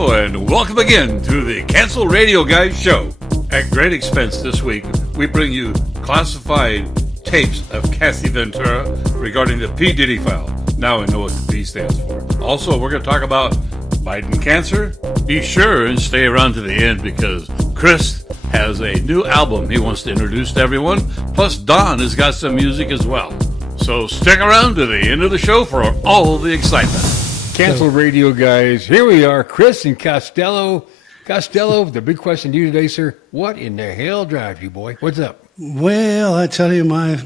Hello and welcome again to the Cancel Radio Guys show. At great expense this week, we bring you classified tapes of Kathy Ventura regarding the P. Diddy file. Now I know what the P stands for. Also, we're going to talk about Biden cancer. Be sure and stay around to the end because Chris has a new album he wants to introduce to everyone. Plus, Don has got some music as well. So stick around to the end of the show for all the excitement. Cancel Radio Guys, here we are, Chris and Costello. Costello, the big question to you today, sir, what in the hell drives you, boy? What's up? Well, I tell you, my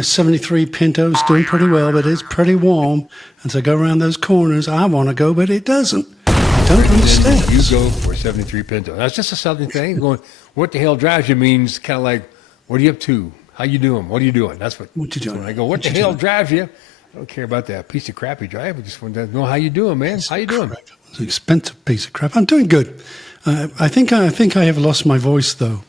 73 Pinto's doing pretty well, but it's pretty warm. As I go around those corners, I want to go, but it doesn't. I don't understand. You go for a 73 Pinto. That's just a southern thing. Going, what the hell drives you means kind of like, what are you up to? How you doing? What are you doing? That's what you doing? When I go, what the hell drives you? I don't care about that piece of crap you drive. I just want to know how you doing, man. How you doing? It's an expensive piece of crap. I'm doing good. I think I have lost my voice, though.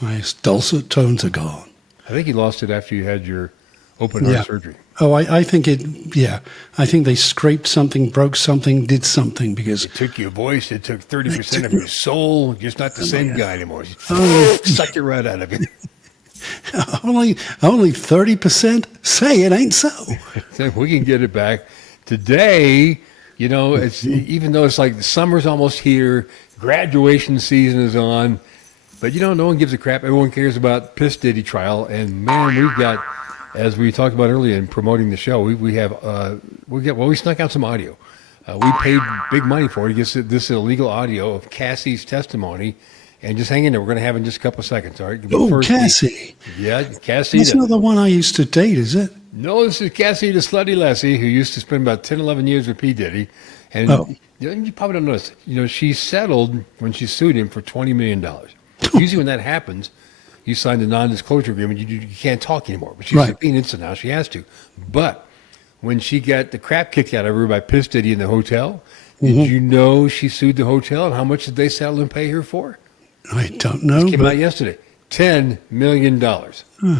My dulcet tones are gone. I think you lost it after you had your open heart surgery. Oh, I think I think they scraped something, broke something, did something because... It took your voice. It took 30% of your soul. You're just not the same guy anymore. Suck it right out of you. Only 30%? Say it ain't so. We can get it back. Today, you know, it's even though it's like the summer's almost here, graduation season is on, but you know, no one gives a crap. Everyone cares about Piss Diddy trial, and man, we've got, as we talked about earlier in promoting the show, we snuck out some audio. We paid big money for it. This illegal audio of Cassie's testimony. And just hang in there. We're going to have in just a couple of seconds, all right? Oh, Cassie. Yeah, Cassie. That's not the one I used to date, is it? No, this is Cassie, the slutty lassie, who used to spend about 10, 11 years with P. Diddy. And you probably don't notice. You know, she settled when she sued him for $20 million. Usually when that happens, you sign the non-disclosure agreement. You can't talk anymore. But she's being instant now. She has to. But when she got the crap kicked out of her by Piss Diddy in the hotel, did you know she sued the hotel? And how much did they settle and pay her for? I don't know. This came out yesterday. $10 million. Oh,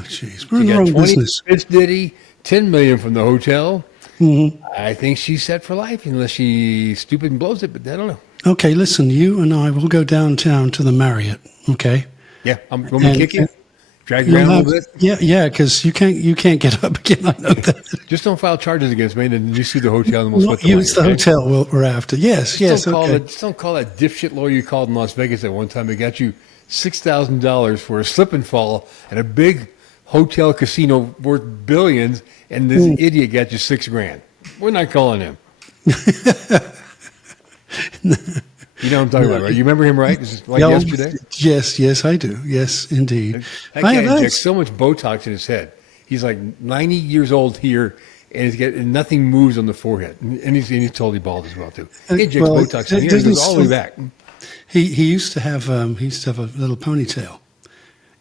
jeez. We're in the wrong business. Piss Diddy, $10 million from the hotel. Mm-hmm. I think she's set for life unless she's stupid and blows it, but I don't know. Okay, listen, you and I will go downtown to the Marriott, okay? Yeah. I'm going to kick you? Drag you around a little bit? Yeah, because you can't get up again. I know that. Just don't file charges against me, and then you sue the hotel, and we'll split the money. Use the hotel we're after. Yes, just don't call that dipshit lawyer you called in Las Vegas at one time. They got you $6,000 for a slip and fall at a big hotel casino worth billions, and this idiot got you $6,000. We're not calling him. You know what I'm talking about, right? You remember him, right? This is like yesterday? Yes, I do. Yes, indeed. That guy injects so much Botox in his head. He's like 90 years old here, and nothing moves on the forehead. And he's totally bald as well, too. He injects Botox in here. He goes all the way back. He used to have a little ponytail.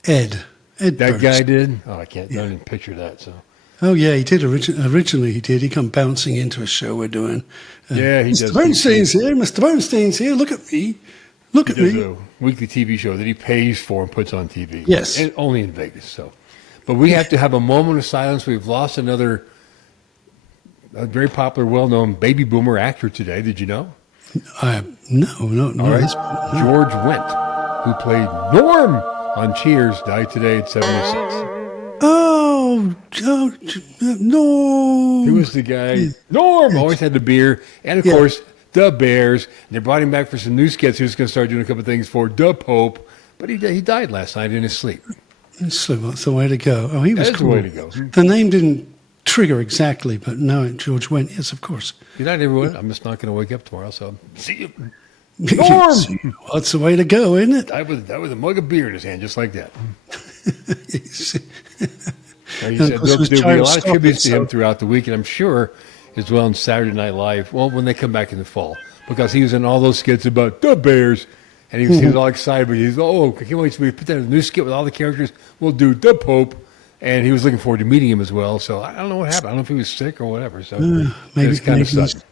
Ed that Burns. Guy did? Oh, I can't even picture that, so... Oh, yeah, he did. Originally, he did. He come bouncing into a show we're doing. Yeah, he Mr. does. Bernstein's here. Mr. Bernstein's here. Look at me. Look at me. A weekly TV show that he pays for and puts on TV. Yes. And only in Vegas, so. But we have to have a moment of silence. We've lost a very popular, well-known baby boomer actor today. Did you know? No. All right. George Wendt, who played Norm on Cheers, died today at 76. Oh, no. He was the guy. Norm always had the beer. And, of course, the Bears. And they brought him back for some new skits. He was going to start doing a couple of things for the Pope. But he died last night in his sleep. That's the way to go. Oh, he was cool. That's the way to go. The name didn't trigger exactly, but no, George Wendt. Yes, of course. Good night, everyone. I'm just not going to wake up tomorrow, so see you. Norm! Well, that's the way to go, isn't it? That was a mug of beer in his hand, just like that. There'll be a lot of tributes to him throughout the week, and I'm sure as well on Saturday Night Live, well, when they come back in the fall, because he was in all those skits about the Bears, and he was all excited, but he's, I can't wait to put that in a new skit with all the characters. We'll do the Pope, and he was looking forward to meeting him as well, so I don't know what happened. I don't know if he was sick or whatever, so maybe it's kind of sucked.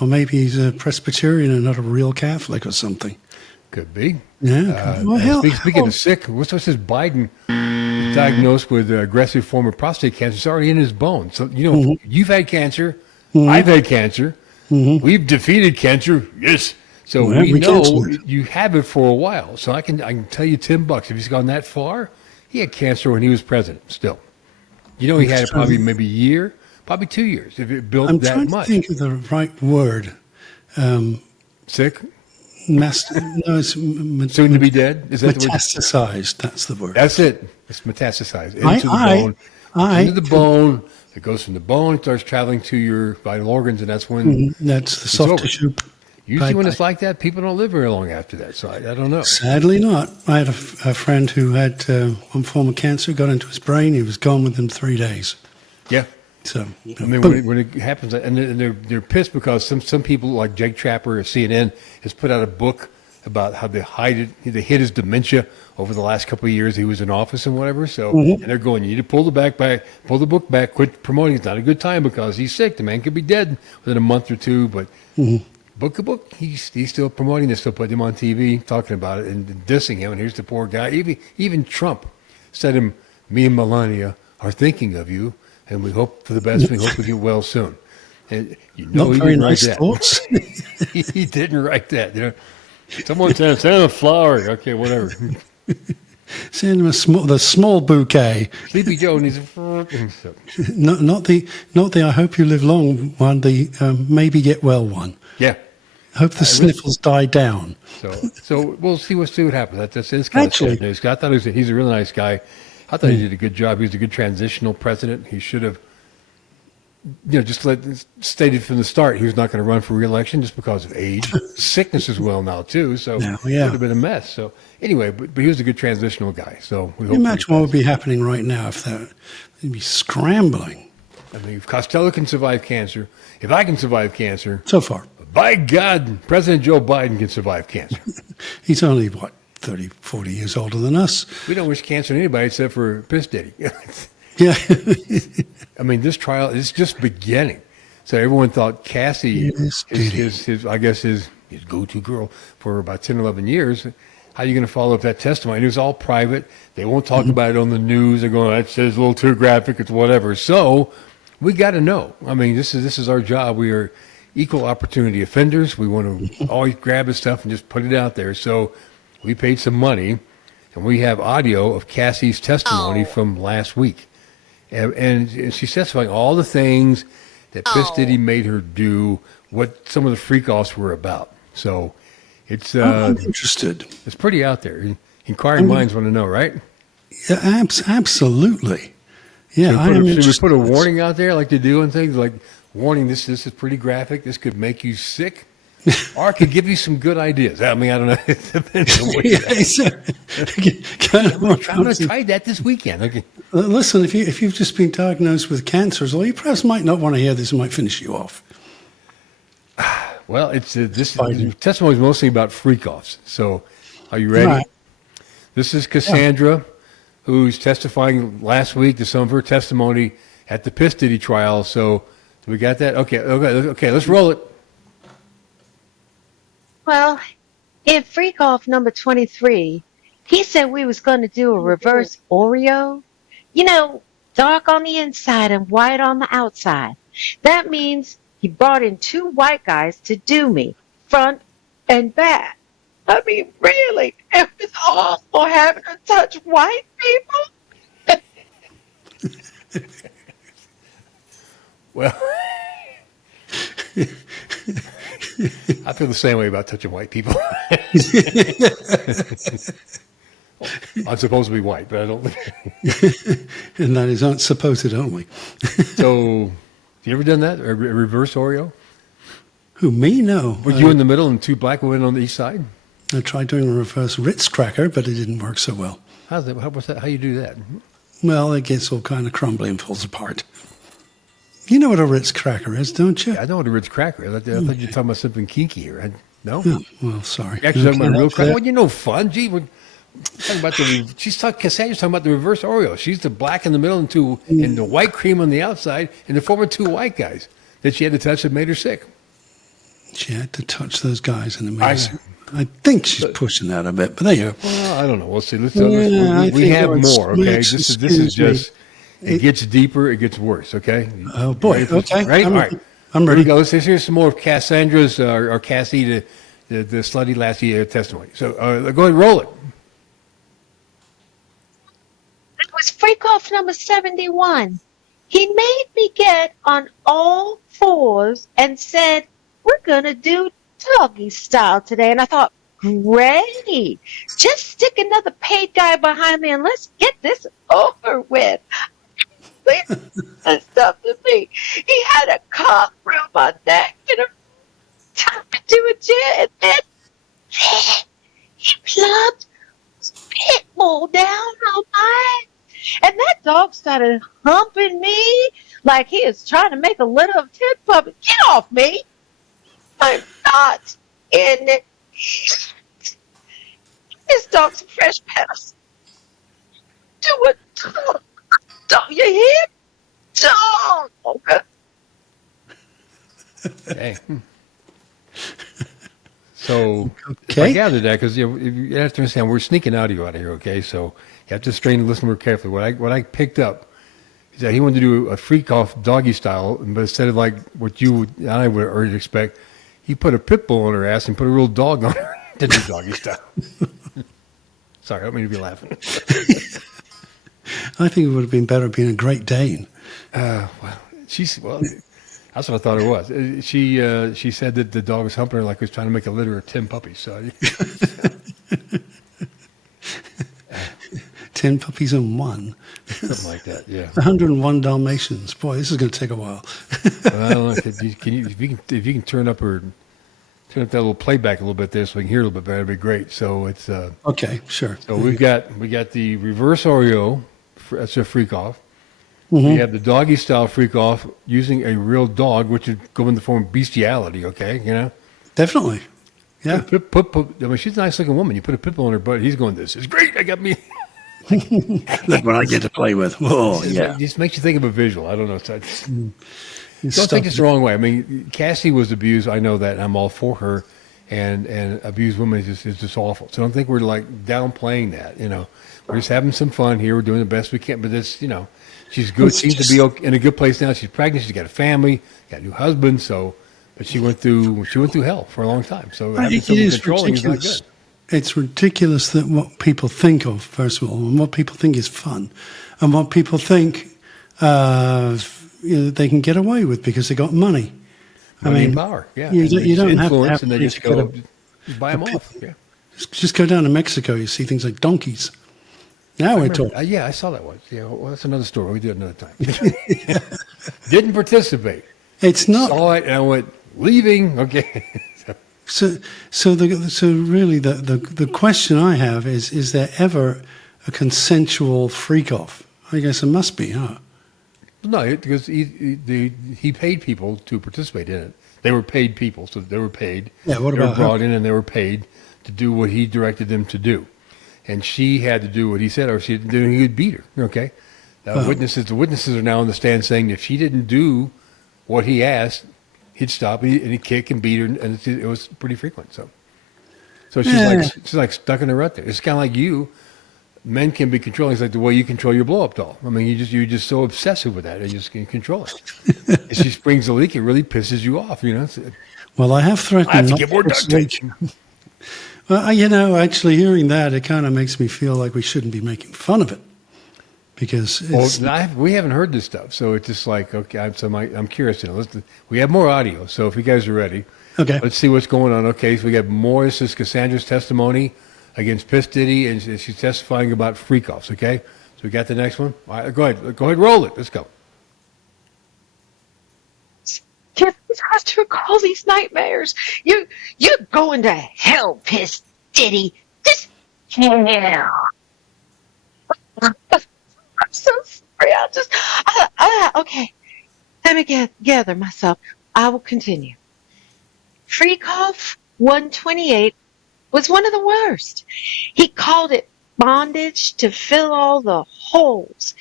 Or maybe he's a Presbyterian and not a real Catholic or something. Could be. Yeah. Speaking of sick, what's this Biden diagnosed with aggressive form of prostate cancer? It's already in his bones. So, you've had cancer. I've had cancer. We've defeated cancer. Yes. So Well, we we know canceled it. you have it for a while. So I can tell you $10 if he's gone that far. He had cancer when he was president. Still, he had it probably maybe a year, probably 2 years. If it built I'm that trying much, to think of the right word. sick, No, it's soon to be dead. Is that the word? metastasized. That's the word. That's it. It's metastasized into the bone. Into the bone. It goes from the bone, it starts traveling to your vital organs, and that's when That's the it's soft over. tissue. Usually, when Bye-bye. it's like that, people don't live very long after that. So I don't know. Sadly not. I had a friend who had one form of cancer, got into his brain. He was gone within 3 days. Yeah. So, I mean, boom. when it happens, and they're pissed because some people like Jake Trapper of CNN has put out a book about how they hid his dementia over the last couple of years he was in office and whatever. So and they're going, you need to pull the book back, quit promoting. It's not a good time because he's sick. The man could be dead within a month or two. But book, he's still promoting this, still putting him on TV, talking about it and dissing him. And here's the poor guy. Even Trump said him, me and Melania are thinking of you. And we hope for the best. We hope we get well soon. And Not he very didn't nice write that. thoughts. He didn't write that. Someone send him a flower. Okay, whatever. Send him the small bouquet. Sleepy Joe needs a. Not the I hope you live long one. The maybe get well one. Yeah. Hope the sniffles die down. So we'll see what happens. That's kind of sad news. I thought he's a really nice guy. I thought he did a good job. He was a good transitional president. He should have, just stated from the start he was not going to run for re-election just because of age, sickness as well now too. So it would have been a mess. So anyway, but he was a good transitional guy. So we hope. Imagine what would be happening right now if they'd be scrambling. I mean, if Costello can survive cancer, if I can survive cancer, So far, by God, President Joe Biden can survive cancer. he's only 30, 40 years older than us. We don't wish cancer on anybody except for Piss Diddy. Yeah. I mean, this trial is just beginning. So everyone thought Cassie Yes, is his go-to girl for about 10, 11 years. How are you going to follow up that testimony? It was all private. They won't talk about it on the news. They're going, that says a little too graphic. It's whatever. So we got to know. I mean, this is our job. We are equal opportunity offenders. We want to always grab his stuff and just put it out there. So we paid some money, and we have audio of Cassie's testimony from last week. And she's testifying all the things that Piss Diddy made her do, what some of the freakoffs were about. So it's I'm interested. it's pretty out there. Inquiring minds want to know, right? Yeah, absolutely. Yeah, I am Should we interested. put a warning out there like they do on things like, warning, this is pretty graphic. This could make you sick. Or it could give you some good ideas. I mean, I don't know. It depends on what you I'm going to try that this weekend. Okay. Listen, if you've just been diagnosed with cancers, well, you perhaps might not want to hear this. It might finish you off. Well, this testimony is mostly about freakoffs. So, are you ready? Right. This is Cassandra, who's testifying last week to some of her testimony at the Piss Diddy trial. So, we got that? Okay. Let's roll it. Well, in freak-off number 23, he said we was going to do a reverse Oreo. Dark on the inside and white on the outside. That means he brought in 2 white guys to do me, front and back. I mean, really, it was awful having to touch white people. Well, I feel the same way about touching white people. I'm supposed to be white, but I don't. And that is not supposed only. So, you ever done that? A reverse Oreo? Who, me? No. Were you in the middle and 2 black women on the east side? I tried doing a reverse Ritz cracker, but it didn't work so well. How's that? What's that? How you do that? Well, it gets all kind of crumbly and falls apart. You know what a Ritz cracker is, don't you? I know what a Ritz cracker is. I thought you were talking about something kinky here. No? Oh, well, sorry. Actually, talking about a real Okay. cracker. Well, you know, fun. Gee, Cassandra's talking about the reverse Oreo. She's the black in the middle and the white cream on the outside, and the former 2 white guys that she had to touch that made her sick. She had to touch those guys in the mirror. I think she's pushing that a bit, but there you go. Well, I don't know. We'll see. I We think have it's more. Okay, mixed, this is excuse just. me. It gets deeper. It gets worse. Okay. Oh boy. Okay. Ready? I'm All right. I'm Here we ready. go. Here's some more of Cassandra's or Cassie to the slutty lassie testimony. So go ahead, roll it. It was freak off number 71. He made me get on all fours and said, "We're going to do doggy style today." And I thought, great. Just stick another paid guy behind me and let's get this over with. And stuff to me. He had a cock around my neck and a time to do a jet, and then he plugged pit bull down on mine. And that dog started humping me like he is trying to make a litter of tin puppet. Get off me! I'm not in it. This dog's a fresh pass. Do a dog. You hear? Dog. Hey. So, Okay. I gathered that because you have to understand we're sneaking audio out of here. Okay, so you have to strain and listen more carefully. What I picked up is that he wanted to do a freak off doggy style, but instead of like what you and I would already expect, he put a pit bull on her ass and put a real dog on her to do doggy style. Sorry, I don't mean to be laughing. I think it would have been better being a Great Dane. Well, that's what I thought it was. She said that the dog was humping her like he was trying to make a litter of 10 puppies. So 10 puppies in one. something like that. Yeah. 101 Dalmatians. Boy, this is going to take a while. Well, I don't know if you can turn up that little playback a little bit there so we can hear a little bit better. That'd be great. So it's Okay, sure. so we got the reverse Oreo. That's a freak off. Mm-hmm. We have the doggy style freak off using a real dog, which would go in the form of bestiality. Okay, you know. Definitely. Yeah. I mean, she's a nice looking woman. You put a pit bull on her butt, he's going, "This is great. I got me." Look what I get to play with. Oh, yeah. It just makes you think of a visual. I don't know. Don't Stuff- take this the wrong way. I mean, Cassie was abused. I know that, and I'm all for her. And abused women is just awful. So don't think we're like downplaying that. You know, we're just having some fun here. We're doing the best we can. But this, you know, she's good. Seems to be in a good place now. She's pregnant. She's got a family. Got a new husband. So, but she went through hell for a long time. So having It someone is controlling is not ridiculous. good. It's ridiculous that what people think of, first of all, and what people think is fun, and what people think they can get away with because they got money. Money and power. Yeah. You And don't have to influence, have and they money just to get go buy them off. Yeah. Just go down to Mexico, you see things like donkeys. Now we're talking. Yeah, I saw that once. Yeah, well, that's another story. We do it another time. Didn't participate. It's not. Saw it and I went, leaving. Okay. So really, the question I have is there ever a consensual freak off? I guess it must be, huh? No, because he paid people to participate in it. They were paid people, so they were paid. Yeah, what they were about brought her? in and they were paid to do what he directed them to do. And she had to do what he said, or he would beat her. Okay, the witnesses are now on the stand saying if she didn't do what he asked, he'd stop and he'd kick and beat her, and it was pretty frequent. So she's like stuck in a rut there. It's kind of like you. Men can be controlling. It's like the way you control your blow-up doll. I mean, you're just so obsessive with that, and you just can control it. If she springs a leak, it really pisses you off. You know. Well, I have threatened I have to not get more to duct tape. Well, actually hearing that, it kind of makes me feel like we shouldn't be making fun of it because it's, We haven't heard this stuff, so it's just like okay. I'm curious. You know, we have more audio, so if you guys are ready, okay. let's see what's going on. Okay, so we got more. This is Cassandra's testimony against Piss Diddy, and she's testifying about freak-offs. Okay, so we got the next one. All right, go ahead, roll it. Let's go. Can't have to recall these nightmares. You're going to hell, Piss Diddy. This hell. I'm so sorry. Okay. Let me gather myself. I will continue. Freakoff 128 was one of the worst. He called it bondage to fill all the holes.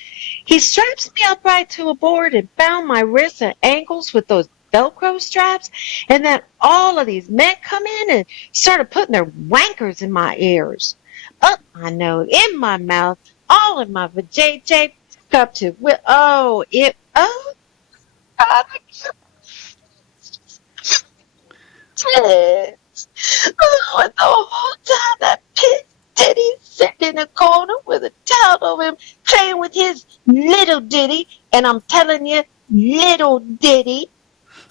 He straps me upright to a board and bound my wrists and ankles with those Velcro straps, and then all of these men come in and started putting their wankers in my ears, up my nose, in my mouth, all in my vajayjay, up to God, Oh, and the whole time that pit Diddy sitting in a corner with a towel over him, playing with his little Diddy. And I'm telling you, little Diddy.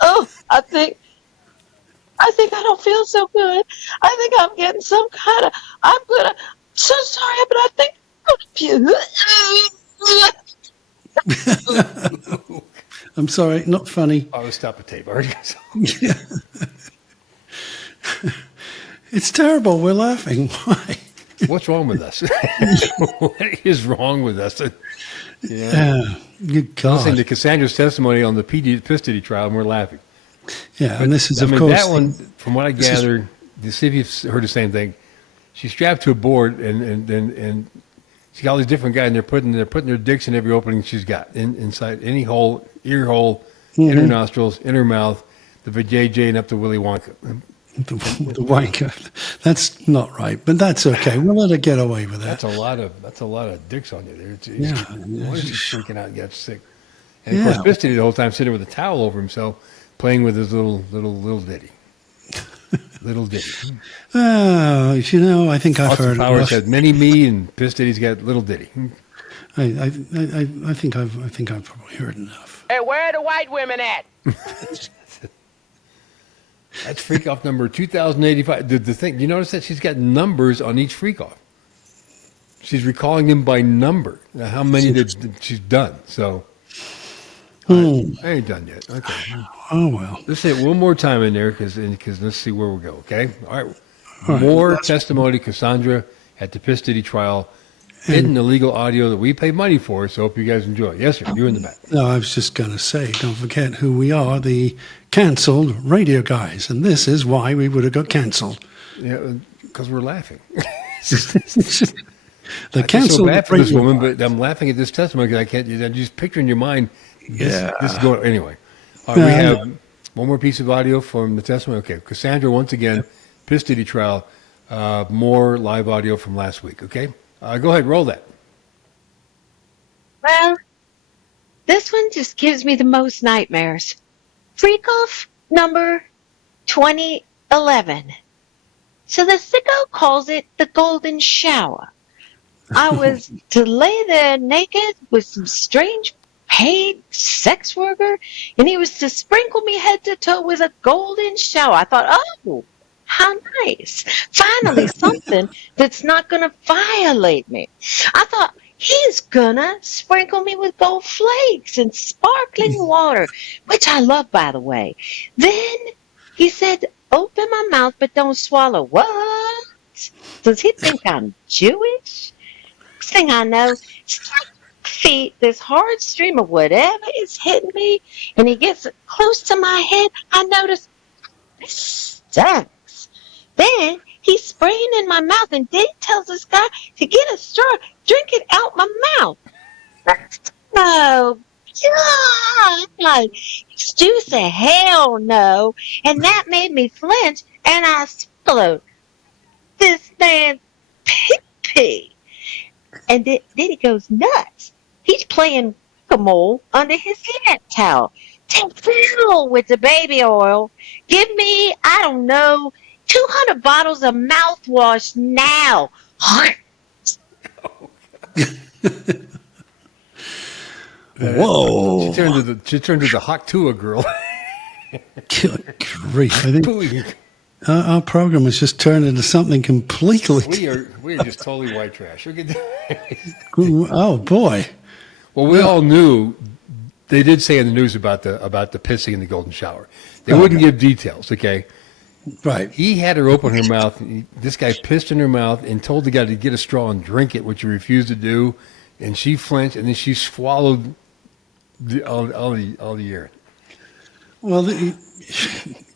Oh, I think I don't feel so good. I think I'm getting some kind of. So sorry, but I think I'm gonna puke. I'm sorry, not funny. Oh, stop the tape. Already. It's terrible. We're laughing. Why? What's wrong with us? What is wrong with us? Good God. Listening to Cassandra's testimony on the Piss Diddy trial, and we're laughing. Yeah, and this is, I of mean, course, that one, from what I gathered, to see if you've heard the same thing, she's strapped to a board, and she got all these different guys, and they're putting their dicks in every opening she's got, inside any hole, ear hole, in her nostrils, in her mouth, the vajayjay, and up to Willy Wonka. the wanker. That's not right, but that's okay. We'll let her get away with that. That's a lot of dicks on you there. Yeah. What is he freaking out and get sick? And of course, Piss Diddy the whole time sitting with a towel over himself, playing with his little Diddy. Little Diddy. Oh, I think I've heard Powers it. had mini me, and Piss Diddy's got little Diddy. I think I've probably heard enough. Hey, where are the white women at? That's freak off number 2085. The thing, do you notice that she's got numbers on each freak off? She's recalling them by number. Now, how many that she's done? So I ain't done yet. Okay. Oh well. Let's say it one more time in there because let's see where we go. Okay. All right. More testimony, Cassandra, at the Piss Diddy trial. Hidden illegal audio that we pay money for. So hope you guys enjoy. Yes, sir. You're in the back. No, I was just going to say, don't forget who we are, the cancelled radio guys, and this is why we would have got cancelled. Yeah, because we're laughing. The I feel so cancelled bad for this radio woman, guys. but I'm laughing at this testimony because I can't. I'm just picturing in your mind. Yeah. This is going anyway. All right, we have one more piece of audio from the testimony. Okay, Cassandra, once again, Piss Diddy trial. More live audio from last week. Okay, go ahead, roll that. Well, this one just gives me the most nightmares. Freak off number 2011. So the sicko calls it the golden shower. I was to lay there naked with some strange paid sex worker, and he was to sprinkle me head to toe with a golden shower. I thought, oh, how nice. Finally, something that's not going to violate me. I thought, he's going to sprinkle me with gold flakes and sparkling water, which I love, by the way. Then he said, open my mouth, but don't swallow. What? Does he think I'm Jewish? Next thing I know, feet, this hard stream of whatever is hitting me, and he gets close to my head. I notice it stinks. Then he's spraying in my mouth, and Diddy tells this guy to get a straw, drink it out my mouth. Oh, God. It's juicy. Hell no. And that made me flinch, and I swallowed this man's pee-pee. And Diddy goes nuts. He's playing whack-a-mole under his hand towel. Take fill with the baby oil. Give me, I don't know, 200 bottles of mouthwash now. Whoa. She turned to the Hawk-Tua girl. Good grief. I think our program has just turned into something completely. We are just totally white trash. Oh, boy. Well, we all knew. They did say in the news about the pissing in the golden shower. They wouldn't give details. Okay. Right. He had her open her mouth. This guy pissed in her mouth and told the guy to get a straw and drink it, which he refused to do. And she flinched, and then she swallowed all the urine. Well,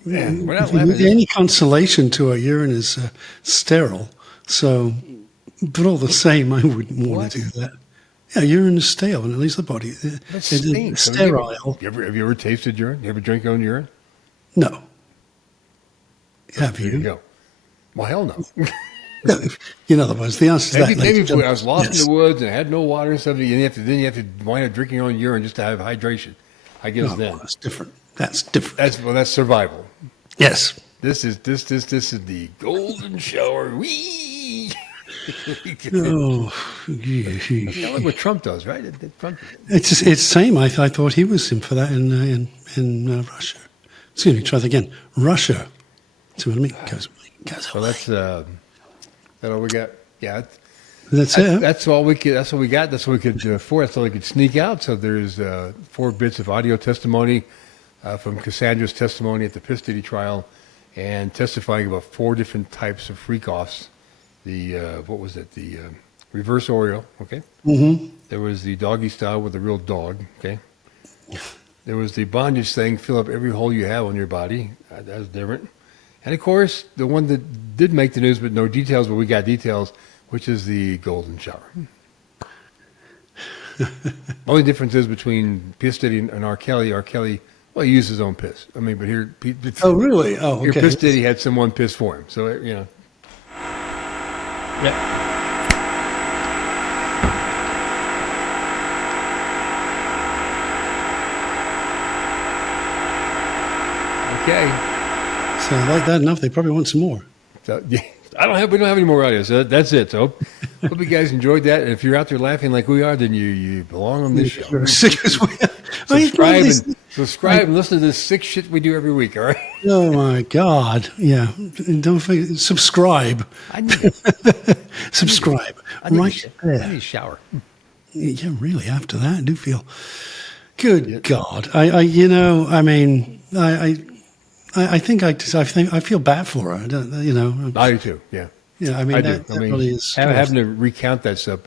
We're not laughing. any consolation to our urine is sterile. So, but all the same, I wouldn't want to do that. Yeah, urine is stale, and at least the body It it's sterile. Have you ever tasted urine? You ever drink your own urine? No. Have There you you? go. Well, hell no. No, in other words, the answer to that. Maybe ladies if and I was lost yes. in the woods and had no water and stuff, then you have to wind up drinking your own urine just to have hydration. I guess No, then. that's different. That's different. That's survival. Yes. This is the golden shower. Wee. Oh, Kind of like what Trump does, right? Trump, it's same. I thought he was in for that in Russia. Excuse me. Try that again. Russia. See what I mean? Goes well, away. that's that all we got. Yeah, That's it. that's all we could. That's all we got. That's all we could afford. That's all we could sneak out. So there's 4 bits of audio testimony from Cassandra's testimony at the Diddy trial, and testifying about 4 different types of freakoffs. The what was it? The reverse Oreo. Okay. Mm-hmm. There was the doggy style with a real dog. Okay. There was the bondage thing. Fill up every hole you have on your body. That was different. And of course, the one that did make the news, but no details, but we got details, which is the golden shower. Only difference is between Piss Diddy and R. Kelly. R. Kelly, well, he used his own piss. I mean, but here, Oh, really? Oh, okay. here Piss Diddy had someone piss for him. So, you know. Yeah. Okay. So I like that enough. They probably want some more. So, yeah, we don't have any more audio, so that's it. So hope you guys enjoyed that. And if you're out there laughing like we are, then you belong on this show. You're sick as well. Subscribe and listen to this sick shit we do every week, all right? Oh my God! Yeah, don't forget, subscribe. I need, Subscribe I need right I need there. a shower. Yeah, really. After that, I do feel good. God, I think I feel bad for her. I don't. I do too, yeah. Yeah, I mean, I that do. I mean, really is. having to recount that stuff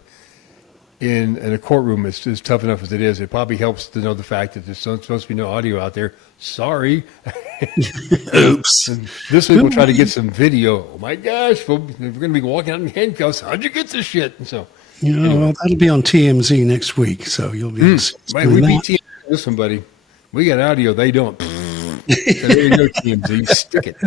in a courtroom is tough enough as it is. It probably helps to know the fact that there's supposed to be no audio out there. Sorry. Oops. And this week we'll try to get some video. Oh my gosh, we're going to be walking out in handcuffs. How'd you get this shit? And so, Well, that'll be on TMZ next week, so you'll be able to see us man, doing we that. beat TMZ this one, buddy. We got audio. They don't. So there you go, TMZ. Stick it.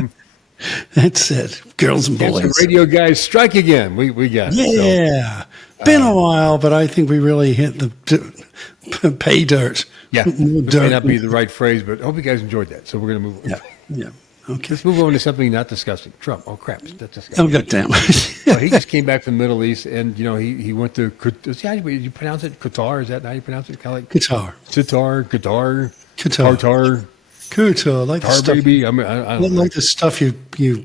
That's it. Girls and Cancel boys. radio guys, strike again. We got it. Yeah. Been a while, but I think we really hit the pay dirt. Yeah, More this may dirt. not be the right phrase, but I hope you guys enjoyed that. So we're going to move on. Yeah. Yeah. Okay. Let's move on to something not disgusting. Trump. Oh, crap. That's disgusting. Oh, goddamn. Well, he just came back from the Middle East, and, he went to, how do you pronounce it? Qatar? Is that how you pronounce it? Kind of like Guitar. Qatar, Qatar. Tartar, Qatar. Like the Tar stuff. baby. I mean, I don't know. Like the stuff you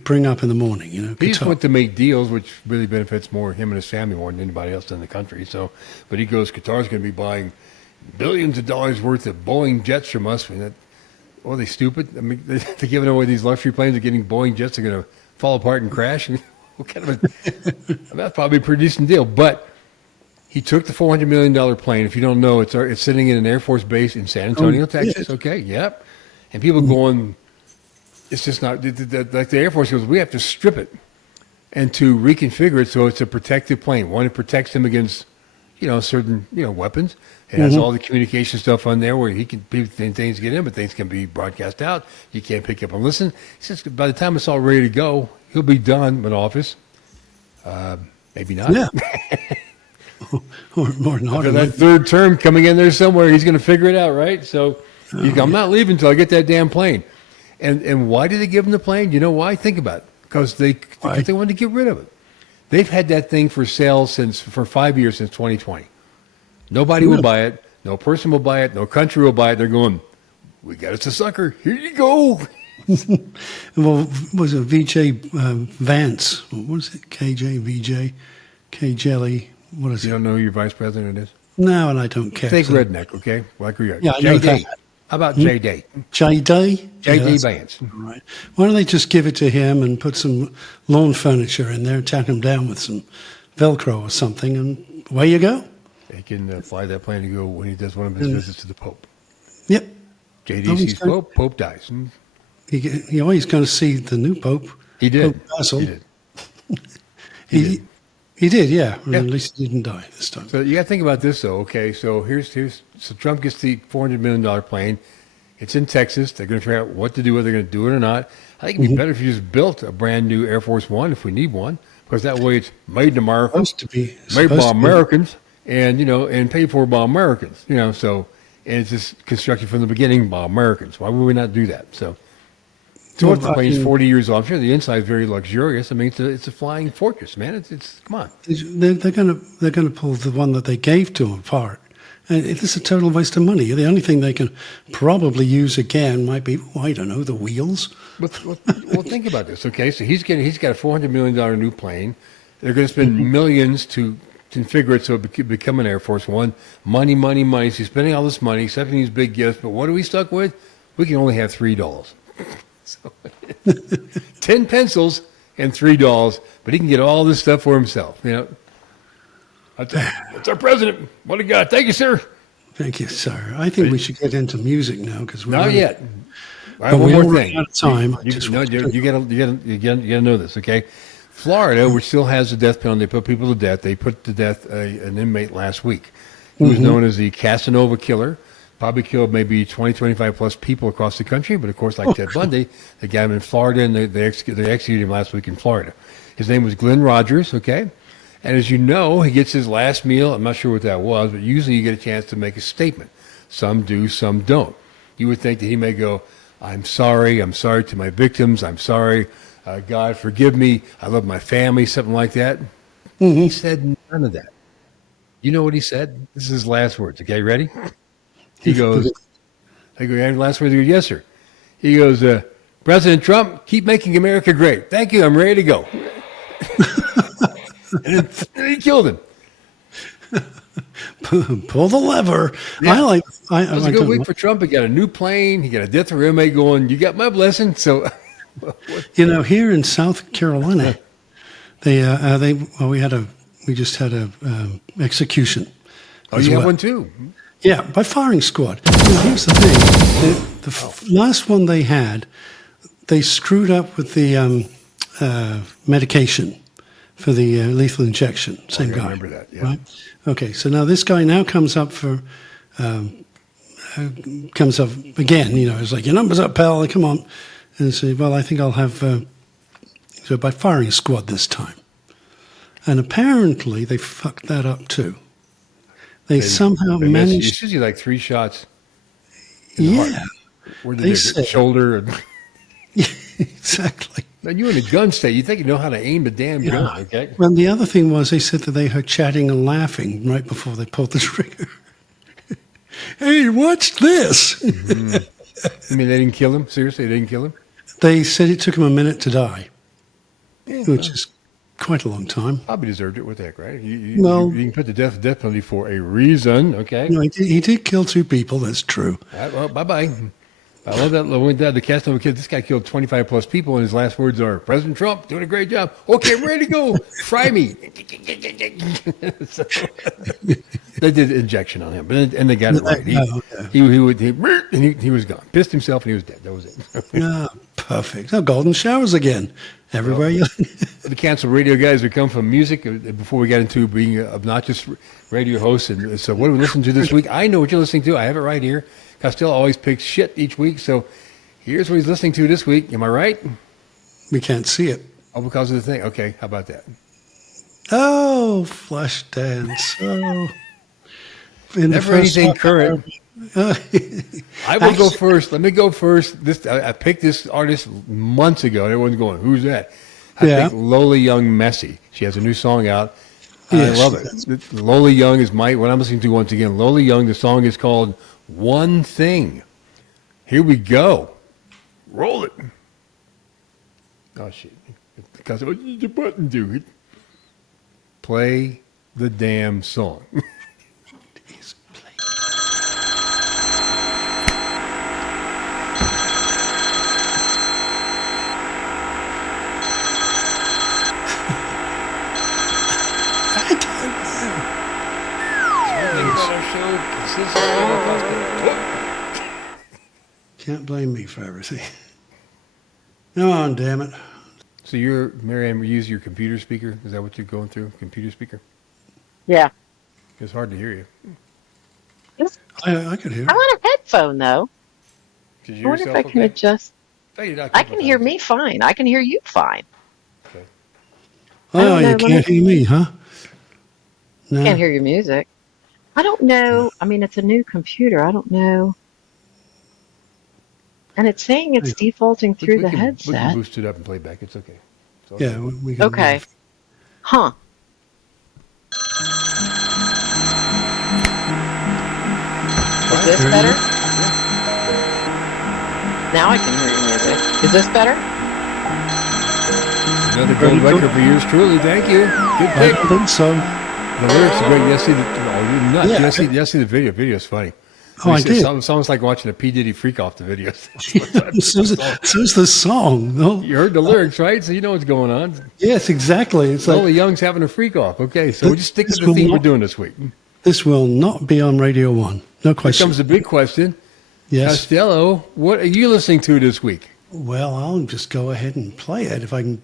bring up in the morning, He just Qatar. went to make deals, which really benefits more him and his family more than anybody else in the country. So, but he goes, Qatar's going to be buying billions of dollars worth of Boeing jets from us. I mean, are they stupid? I mean, they're giving away these luxury planes. They're getting Boeing jets. They're going to fall apart and crash. What kind of that's probably a pretty decent deal. But he took the $400 million plane. If you don't know, it's sitting in an Air Force base in San Antonio, Texas. yeah. Okay, yep. And people going, it's just not, like the Air Force goes, we have to strip it and to reconfigure it so it's a protective plane. One, it protects him against, certain, weapons. It has all the communication stuff on there where things get in, but things can be broadcast out. You can't pick up and listen. He says by the time it's all ready to go, he'll be done in office. Maybe not. Yeah. or not. After that third term coming in there somewhere, he's going to figure it out, right? So I'm not leaving until I get that damn plane. And why did they give him the plane? You know why? Think about it. Because they wanted to get rid of it. They've had that thing for sale for 5 years, since 2020. Nobody will buy it. No person will buy it. No country will buy it. They're going, we got us a sucker. Here you go. Well, was it VJ Vance? What is it? KJ, VJ, K Jelly? What is You it? don't know who your vice president is? No, and I don't care. Think redneck, okay? Like we are. Yeah, I know JD. that. How about JD? JD? JD Vance. Right. Why don't they just give it to him and put some lawn furniture in there, tack him down with some Velcro or something, and away you go. They can fly that plane to go when he does one of his visits to the Pope. Yep. JD sees Pope, Pope dies. He always going to see the new Pope. He did. Pope Basil. He did. He did, yeah. Yeah. At least he didn't die this time. So you got to think about this, though. Okay, so so Trump gets the $400 million plane. It's in Texas. They're going to figure out what to do, whether they're going to do it or not. I think it'd be better if you just built a brand new Air Force One if we need one, because that way it's made in America, Supposed to be. made by supposed to be. Americans, and and paid for by Americans. So and it's just constructed from the beginning by Americans. Why would we not do that? So So if the I plane's mean, 40 years old, I'm sure the inside is very luxurious. I mean, it's a flying fortress, man. It's come on. they're gonna pull the one that they gave to them apart. And it is a total waste of money. The only thing they can probably use again might be, I don't know, the wheels. Well, think about this. Okay, so he's got a $400 million new plane. They're going to spend millions to configure it so it could become an Air Force One. Money, money, money. So he's spending all this money, accepting these big gifts. But what are we stuck with? We can only have $3. So 10 pencils and $3, but he can get all this stuff for himself. You know, that's our president. What a guy! Thank you, sir. Thank you, sir. I think we should get into music now because we're Not yet. All right, But one we more already thing. out of time. You gotta know this, okay? Florida, which still has the death penalty, they put people to death. They put to death an inmate last week who was known as the Casanova Killer. Probably killed maybe 20, 25 plus people across the country. But of course, like Ted Bundy, they got him in Florida, and they executed him last week in Florida. His name was Glenn Rogers, okay? And as you know, he gets his last meal. I'm not sure what that was, but usually you get a chance to make a statement. Some do, some don't. You would think that he may go, I'm sorry to my victims, I'm sorry, God forgive me, I love my family, something like that. He said none of that. You know what he said? This is his last words, okay, ready? He goes, I go, last words, he goes, yes, sir. He goes, President Trump, keep making America great. Thank you, I'm ready to go. And then he killed him. pull the lever. Yeah. It was a good week for Trump. He got a new plane. He got a death row inmate going, you got my blessing. So, here in South Carolina, we just had a execution. Oh, you have one too? Yeah, by firing squad. Here's the thing: the last one they had, they screwed up with the medication for the lethal injection. Same guy. I remember that. Yeah. Right? Okay, so now this guy now comes up again. It's like, your number's up, pal. Come on, and say, well, I think I'll have so by firing squad this time. And apparently they fucked that up too. They somehow managed. It's usually like 3 shots. Yeah. Where did they shoulder? Yeah, exactly. Now, you in a gun state, you think you know how to aim the damn gun, okay? Well, the other thing was they said that they heard chatting and laughing right before they pulled the trigger. Hey, watch this. I mean, they didn't kill him? Seriously, they didn't kill him? They said it took him a minute to die, which is quite a long time. Probably deserved it. What the heck, right? You can put the death penalty for a reason, okay? No, he did kill 2 people. That's true. Well, bye-bye. I love that. When the Casanova kid, this guy killed 25 plus people, and his last words are, President Trump, doing a great job. Okay, I'm ready to go. Fry me. So, they did injection on him, and they got it right. He was gone. Pissed himself, and he was dead. That was it. Perfect. Golden showers again. Everywhere you. The Cancel Radio guys, we come from music before we got into being obnoxious radio hosts. And so what are we listening to this week? I know what you're listening to. I have it right here. Costello always picks shit each week. So here's what he's listening to this week. Am I right? We can't see it. Oh, because of the thing. Okay, how about that? Oh, Flashdance. Oh. Never anything current. I will go first. Let me go first. I picked this artist months ago. Everyone's going, who's that? I picked Lola Young Messi. She has a new song out. Yes, I love it. Lola Young is what I'm listening to once again. Lola Young, the song is called One Thing. Here we go. Roll it. Oh, shit. Because what did the button do? Play the damn song. Can't blame me for everything. Come on, damn it. So Marianne, use your computer speaker? Is that what you're going through? Computer speaker? Yeah. It's hard to hear you. I could hear. I want a headphone, though. I wonder if I can adjust. I can hear me fine. I can hear you fine. Okay. Oh, you can't hear me, huh? No. Can't hear your music. I don't know. I mean, it's a new computer. I don't know. And it's saying it's defaulting through the We can headset. boost it up and play it back. It's okay. It's all Yeah, good. we can. Okay. Huh. Is this better? Now I can hear your music. Is this better? Another gold record for yours truly. Thank you. Good I pick. think so. The lyrics are great. Yes, see the nuts. Yeah. Yes, see the video. Video's funny. Oh, I did. It's almost like watching a P Diddy freak off the videos. So's the song. No? You heard the lyrics, right? So you know what's going on. Yes, exactly. It's Lola like, Young's having a freak off. Okay, so we'll just stick to This the will theme we're not- doing this week. this will not be on Radio 1. No Here question. comes the big question. Yes. Costello, what are you listening to this week? Well, I'll just go ahead and play it if I can.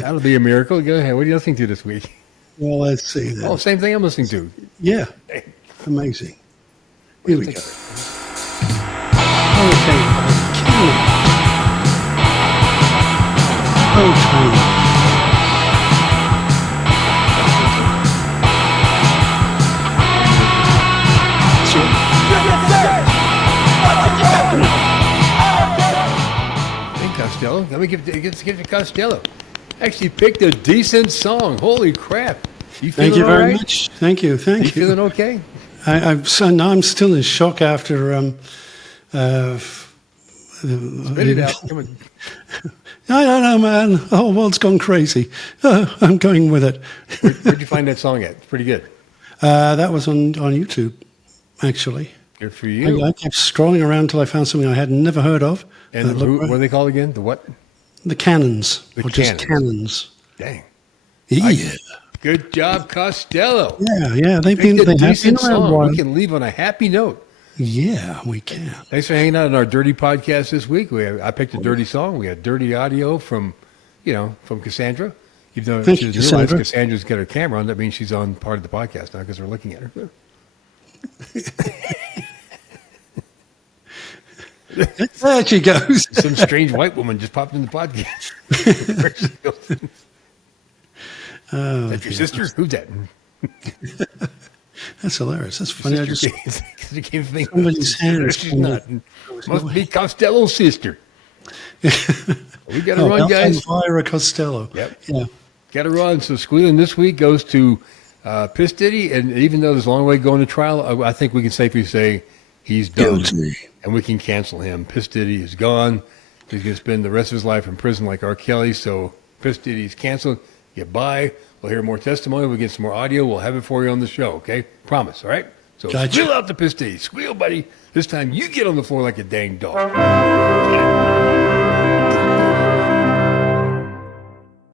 That'll be a miracle. Go ahead. What are you listening to this week? Well, let's see then. Oh, same thing I'm listening to. Yeah. Amazing. Here we go. Take Okay. Okay. Hey, Costello. Let me give it to Costello. Actually picked a decent song. Holy crap. You feeling Thank you all very right? much. Thank you. You Thank you. feeling okay? I'm still in shock after. Spit it out. Come on. I don't know, man. The whole world's gone crazy. I'm going with it. Where'd you find that song at? It's pretty good. That was on YouTube, actually. Good for you. I kept scrolling around until I found something I had never heard of. And that looked what are they called again? The what? The Cannons. The or just Cannons. Cannons. Dang. Yeah. Good job, Costello. Yeah. They've been, Picked they a have been decent around a song. while. We can leave on a happy note. Yeah, we can. Thanks for hanging out on our Dirty podcast this week. I picked a dirty song. We had dirty audio from Cassandra. Even though Thank she you, doesn't realize Cassandra. Cassandra's got her camera on, that means she's on part of the podcast now because we're looking at her. There she goes. Some strange white woman just popped in the podcast. Where she goes. Oh, That's your sister? Who's that? that's hilarious. That's funny. I just, Somebody's hand She's not. Must be Costello's sister. We got to run, guys. Elvira Costello. Yep. Yeah. Got to run. So squealing this week goes to Piss Diddy, and even though there's a long way going to trial, I think we can safely say he's done, Guilty. and we can cancel him. Piss Diddy is gone. He's going to spend the rest of his life in prison like R. Kelly. So Piss Diddy's canceled. Goodbye. We'll hear more testimony. We'll get some more audio. We'll have it for you on the show. Okay, promise. All right. So Gotcha. squeal out the Piss Diddy. Squeal, buddy. This time you get on the floor like a dang dog.